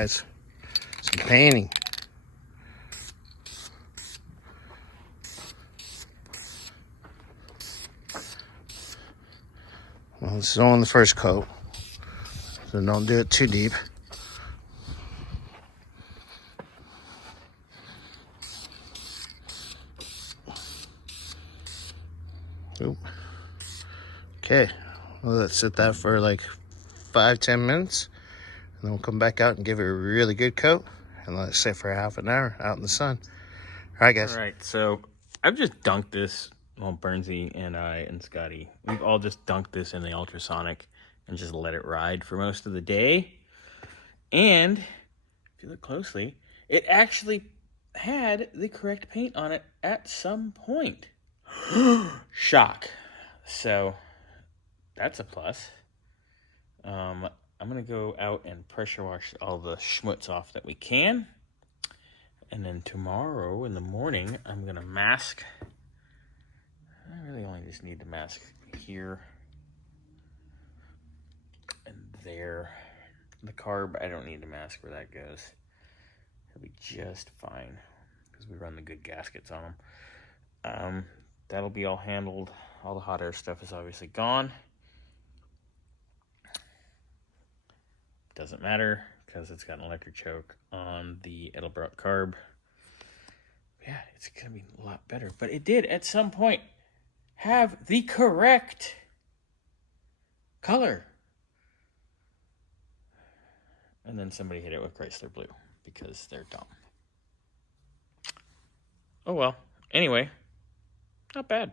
guys. Some painting. Well, this is only the first coat, so don't do it too deep. Oop. Okay, well, let's sit that for like 5-10 minutes, and then we'll come back out and give it a really good coat, and let it sit for half an hour out in the sun. All right, guys. All right, so I've just dunked this. Well, Bernsey and I and Scotty, we've all just dunked this in the ultrasonic and just let it ride for most of the day. And if you look closely, it actually had the correct paint on it at some point. Shock. So that's a plus. I'm gonna go out and pressure wash all the schmutz off that we can. And then tomorrow in the morning, I'm gonna mask. I really only just need to mask here and there. The carb, I don't need to mask where that goes. It'll be just fine because we run the good gaskets on them. That'll be all handled. All the hot air stuff is obviously gone. Doesn't matter because it's got an electric choke on the Edelbrock carb. Yeah, it's gonna be a lot better. But it did at some point have the correct color. And then somebody hit it with Chrysler Blue because they're dumb. Oh well. Anyway, not bad.